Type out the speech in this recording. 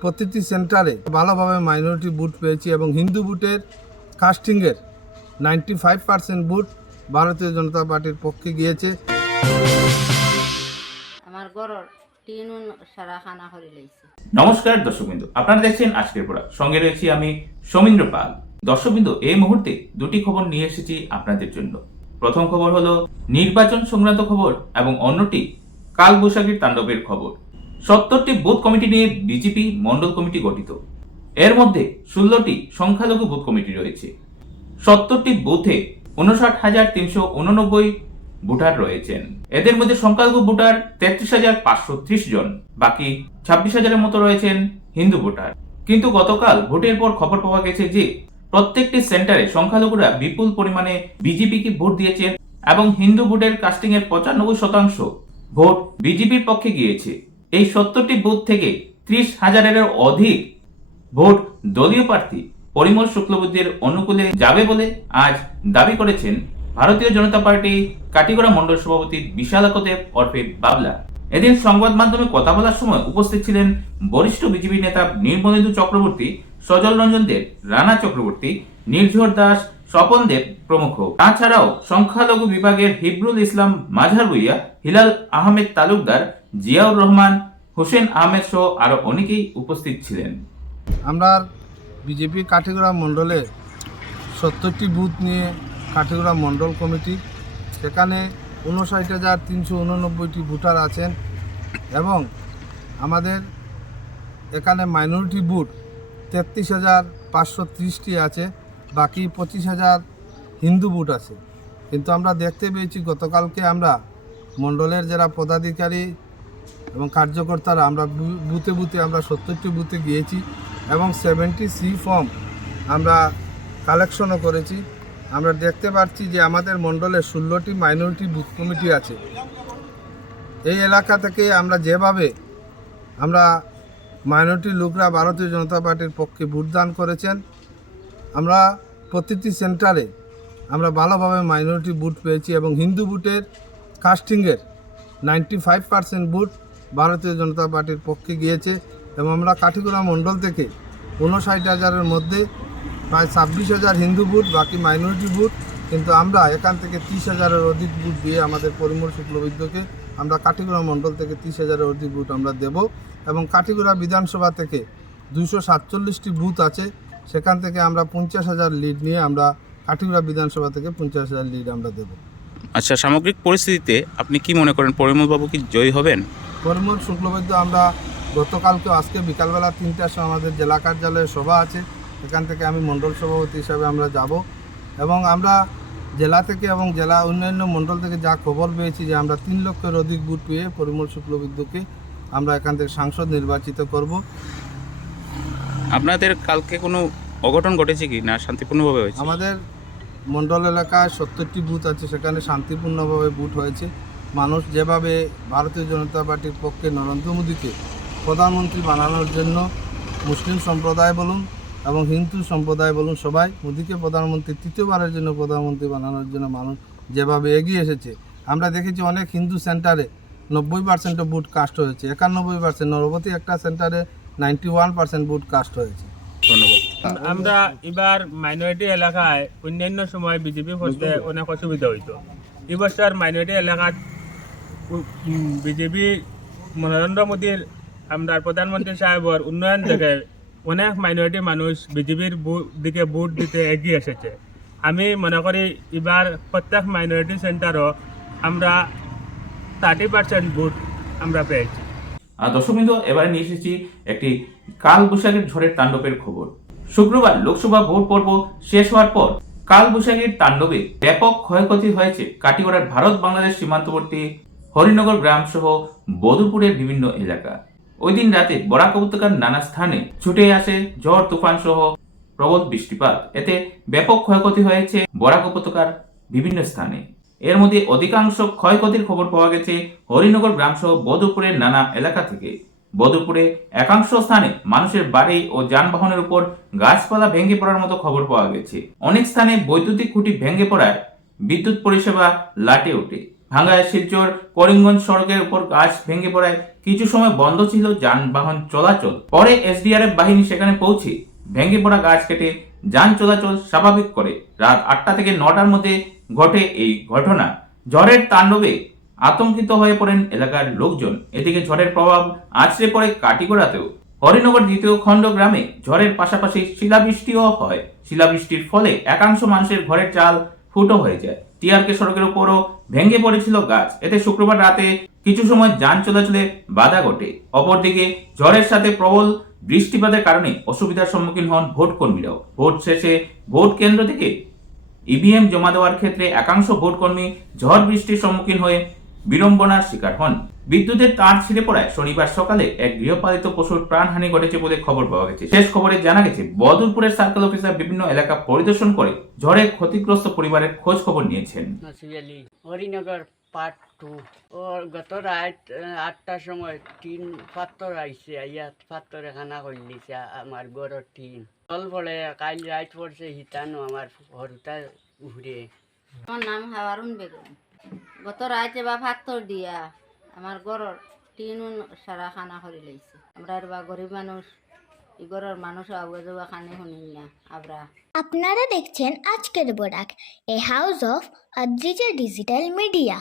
প্রতিটি সেন্টারে ভালোভাবে মাইনরিটি বুথ পেয়েছি এবং হিন্দু বুথের কাস্টিংয়ের 95% বুথ ভারতীয় জনতা পার্টির পক্ষে গিয়েছে। আমার ঘরের টিনও সারা খানা করে লইছে। নমস্কার দর্শকবৃন্দ, আপনারা দেখছেন আজকের পড়া, সঙ্গে রয়েছি আমি সৌমিন্দ্র পাল। দর্শকবৃন্দ, এই মুহূর্তে দুটি খবর নিয়ে এসেছি আপনাদের জন্য। প্রথম খবর হলো নির্বাচন সংক্রান্ত খবর এবং অন্যটি কালবৈশাখীর তাণ্ডবের খবর। 70টি বুথ কমিটি নিয়ে বিজেপি মন্ডল কমিটি গঠিত। এর মধ্যে 16টি সংখ্যালঘু বুথ কমিটি রয়েছে। 70টি বুথে 59,389 ভোটার রয়েছেন। এদের মধ্যে সংখ্যালঘু ভোটার 33,530 জন, বাকি 26,000-এর মতো রয়েছেন হিন্দু ভোটার। কিন্তু গতকাল ভোটের পর খবর পাওয়া গেছে যে প্রত্যেকটি সেন্টারে সংখ্যালঘুরা বিপুল পরিমাণে বিজেপিকে ভোট দিয়েছেন এবং হিন্দু ভোটের কাস্টিং এর 95% ভোট বিজেপির পক্ষে গিয়েছে। এই 70টি বুথ থেকে 30,000-এর অধিক ভোট দলীয় প্রার্থী পরিমল শুক্লবৈদ্যের অনুকূলে যাবে বলে আজ দাবি করেছেন ভারতীয় জনতা পার্টি কাটিগড়া মন্ডল সভাপতি বিশালাকদেব ওরফে বাবলা। এদিন সংবাদ মাধ্যমে কথা বলার সময় উপস্থিত ছিলেন বরিষ্ঠ বিজেপি নেতা নির্মলেন্দু চক্রবর্তী, সজল রঞ্জন দেব, রানা চক্রবর্তী, নির্ঝর দাস, স্বপন দেব প্রমুখ। তাছাড়াও সংখ্যালঘু বিভাগের হিবরুল ইসলাম মাঝার ভুইয়া, হিলাল আহমেদ তালুকদার, জিয়াউর রহমান, হোসেন আহমেদ সহ আরো অনেকেই উপস্থিত ছিলেন। আমরা বিজেপি কাটিগড়া মণ্ডলে 70টি বুথ নিয়ে কাটিগড়া মণ্ডল কমিটি, সেখানে 59,389টি ভোটার আছেন এবং আমাদের এখানে মাইনরিটি বুথ 33,530টি আছে, বাকি 25,000 হিন্দু বুথ আছে। কিন্তু আমরা দেখতে পেয়েছি গতকালকে আমরা মণ্ডলের যারা পদাধিকারী এবং কার্যকর্তারা আমরা বুথে বুথে আমরা 70টি বুথে গিয়েছি এবং 70C ফর্ম আমরা কালেকশনও করেছি। আমরা দেখতে পাচ্ছি যে আমাদের মণ্ডলে 16টি মাইনরিটি বুথ কমিটি আছে। এই এলাকা থেকে আমরা যেভাবে আমরা মাইনরিটি লোকরা ভারতীয় জনতা পার্টির পক্ষে ভোটদান করেছেন, আমরা প্রতিটি সেন্টারে আমরা ভালোভাবে মাইনরিটি বুথ পেয়েছি এবং হিন্দু বুথের কাস্টিংয়ের 95% বুথ ভারতীয় জনতা পার্টির পক্ষে গিয়েছে এবং আমরা কাঠিগড়া মণ্ডল থেকে 59,000-এর মধ্যে প্রায় 26,000 হিন্দু বুথ, বাকি মাইনরিটি বুথ। কিন্তু আমরা এখান থেকে 30,000-এর অধিক বুথ দিয়ে আমাদের পরিমল শুক্লবৈদ্যকে আমরা কাঠিগড়া মণ্ডল থেকে 30,000-এর অধিক বুথ আমরা দেব এবং কাঠিগড়া বিধানসভা থেকে 247টি বুথ আছে, সেখান থেকে আমরা 50,000 লিড নিয়ে আমরা কাঠিগড়া বিধানসভা থেকে 50,000 লিড আমরা দেব। আচ্ছা, সামগ্রিক পরিস্থিতিতে আপনি কি মনে করেন, পরিমলবাবু কি জয়ী হবেন? পরিমল শুক্লবৈদ্য আমরা গতকালকে আজকে বিকালবেলা 3টার সময় আমাদের জেলা কার্যালয়ে সভা আছে, এখান থেকে আমি মণ্ডল সভাপতি হিসাবে আমরা যাব এবং আমরা জেলা থেকে এবং জেলা অন্যান্য মণ্ডল থেকে যা খবর পেয়েছি যে আমরা 3 লক্ষের অধিক ভোট পেয়ে পরিমল শুক্লবৈদ্যকে আমরা এখান থেকে সাংসদ নির্বাচিত করব। আপনাদের কালকে কোনো অঘটন ঘটেছে কি না শান্তিপূর্ণভাবে হয়েছে? আমাদের মণ্ডল এলাকায় 70টি বুথ আছে, সেখানে শান্তিপূর্ণভাবে ভোট হয়েছে। মানুষ যেভাবে ভারতীয় জনতা পার্টির পক্ষে নরেন্দ্র মোদীকে প্রধানমন্ত্রী বানানোর জন্য মুসলিম সম্প্রদায় বলুন এবং হিন্দু সম্প্রদায় বলুন, সবাই মোদীকে প্রধানমন্ত্রী তৃতীয়বারের জন্য প্রধানমন্ত্রী বানানোর জন্য মানুষ যেভাবে এগিয়ে এসেছে। আমরা দেখেছি অনেক হিন্দু সেন্টারে 90% ভোট কাস্ট হয়েছে, 91%। নরবতী একটা সেন্টারে 91% ভোট কাস্ট হয়েছে। ধন্যবাদ। আমরা এবার মাইনরিটি এলাকায় অন্যান্য সময় বিজেপি করতে অনেক অসুবিধা হইতো। এবছর মাইনরিটি এলাকাত বিজেপি নরেন্দ্র মোদীর আমরা প্রধানমন্ত্রী সাহেবের উন্নয়ন থেকে অনেক মাইনরিটি মানুষ বিজেপির দিকে ভোট দিতে এগিয়ে এসেছে। আমি মনে করি এবার প্রত্যেক মাইনরিটি সেন্টারও আমরা 30% ভোট আমরা পেয়েছি। দর্শকবৃন্দ, এবারে নিয়ে এসেছি একটি কালবৈশাখীর ঝড়ের তাণ্ডবের খবর। শুক্রবার লোকসভা ভোট পর্ব শেষ হওয়ার পর কালবৈশাখীর তাণ্ডবে ব্যাপক ক্ষয়ক্ষতি হয়েছে কাটিগড়ার ভারত বাংলাদেশ সীমান্তবর্তী হরিনগর গ্রাম সহ বদরপুরের বিভিন্ন এলাকা। ওই দিন রাতে বরাক উপত্যকার নানা স্থানে ছুটে আসে ঝড় তুফান সহ প্রবল বৃষ্টিপাত। এতে ব্যাপক ক্ষয়ক্ষতি হয়েছে বরাক উপত্যকার বিভিন্ন স্থানে। এর মধ্যে অধিকাংশ ক্ষয়ক্ষতির খবর পাওয়া গেছে হরিনগর গ্রাম সহ বদরপুরের নানা এলাকা থেকে। বদরপুরে একাংশ স্থানে মানুষের বাড়ি ও যানবাহনের উপর গাছপালা ভেঙে পড়ার মতো খবর পাওয়া গেছে। অনেক স্থানে বৈদ্যুতিক খুঁটি ভেঙে পড়ায় বিদ্যুৎ পরিষেবা লাটে ওঠে। ভাঙ্গা শিলচর করিমগঞ্জ সড়কের উপর গাছ ভেঙে পড়ায় কিছু সময় বন্ধ ছিল যানবাহন চলাচল। পরে এসডিআরএফ বাহিনী সেখানে পৌঁছে ভেঙে পড়া গাছ কেটে যান চলাচল স্বাভাবিক করে। রাত 8টা থেকে 9টার মধ্যে ঘটে এই ঘটনা। ঝড়ের তাণ্ডবে আতঙ্কিত হয়ে পড়েন এলাকার লোকজন। এদিকে ঝড়ের প্রভাব আছড়ে পড়ে কাটিগড়াতেও। হরিনগর দ্বিতীয় খণ্ড গ্রামে ঝড়ের পাশাপাশি শিলাবৃষ্টিও হয়। শিলাবৃষ্টির ফলে একাংশ মানুষের ঘরের চাল ফুটো হয়ে যায়। টিআরকে সড়কের উপরও ভেঙে পড়েছিল গাছ। এতে শুক্রবার রাতে কিছু সময় যান চলাচলে বাধা ঘটে। অপরদিকে ঝড়ের সাথে প্রবল বৃষ্টিপাতের কারণে অসুবিধার সম্মুখীন হন ভোট কর্মীরাও। ভোট শেষে ভোট কেন্দ্র থেকে ইভিএম জমা দেওয়ার ক্ষেত্রে একাংশ ভোট কর্মী ঝড় বৃষ্টির সম্মুখীন হয়ে বিড়ম্বনার শিকার হন। বিদ্যুতের তার ছিঁড়ে পড়ায় শনিবার সকালে এক গৃহপালিত পশুর প্রাণহানি ঘটেছে বলে খবর পাওয়া গেছে। শেষ খবরে জানা গেছে, বদরপুরের সার্কেল অফিসার বিভিন্ন এলাকা পরিদর্শন করে ঝড়ে ক্ষতিগ্রস্ত পরিবারের খোঁজ খবর নিয়েছেন। নসিয়ালি হরিনগর পার্ট 2 ও গত রাত 8টার সময় টিন পাত্তর আইছে, আইয়া পাত্তরে খানা করলিছে আমার গড়ের টিন জল পড়ে। কাল রাত পড়ছে হিতানো আমার ঘরটা ঘুরে। আমার নাম হাওয়ারুন বেগম। গত রাতে বা ফাত্তর দিয়া আমার ঘরের টিন সারা খানা করে লাইছে। আমরা বা গরিব মানুষ, এই ঘরের মানুষ আগুয়া যাওয়া খানে শুনি না আমরা। আপনারা দেখছেন আজকের Barak, a house of Adrija digital media.